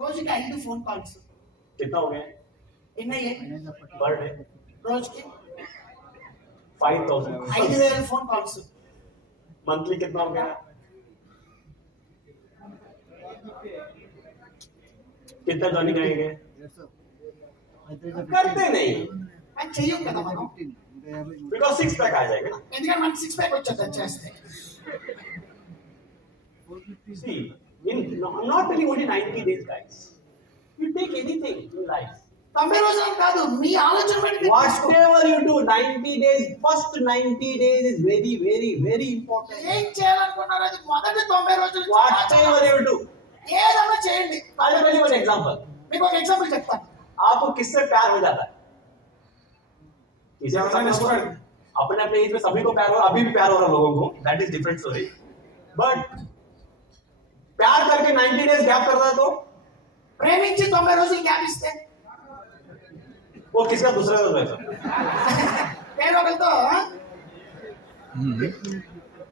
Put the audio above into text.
రోజుకి 5 phone calls. कितना हो गया ఎన్నయ్యే पर डे? రోజుకి 5,000. 5,000 ఫోన్ కాల్స్. मंथली कितना हो गया? कितना जॉइनिंग आएंगे? करते नहीं అది చెయ్యం కదా మనం, बिकॉज 6 पैक आ जाएगा ना. ఎందుకంటే మనకి 6 ప్యాక్ వచ్చేది అది చేస్తే. See, I'm not telling only 90 days, guys. You take anything in life. 90 రోజులు కాదు, మీ ఆలోచన బట్టి మీరు తీసుకో. Whatever you do, 90 days, first 90 days is very, very, very important. ఏం చేయాలనుకున్నారు అది మొదటి 90 రోజులు Whatever you do. ఏదైనా చేయండి. I'll tell you an example. మీకు ఒక ఎగ్జాంపుల్ చెప్తాను. आपको किससे प्यार हो जाता है? किसी अपने अपने एज में सभी को प्यार हो रहा, अभी भी प्यार हो रहा लोगों को, that is different story. But प्यार करके 90 डेज गैप कर रहा है तो ప్రేమించి 90 రోజులు గ్యాప్ ఇస్తే वो किसका दूसरा रोज है? వేరొకరితో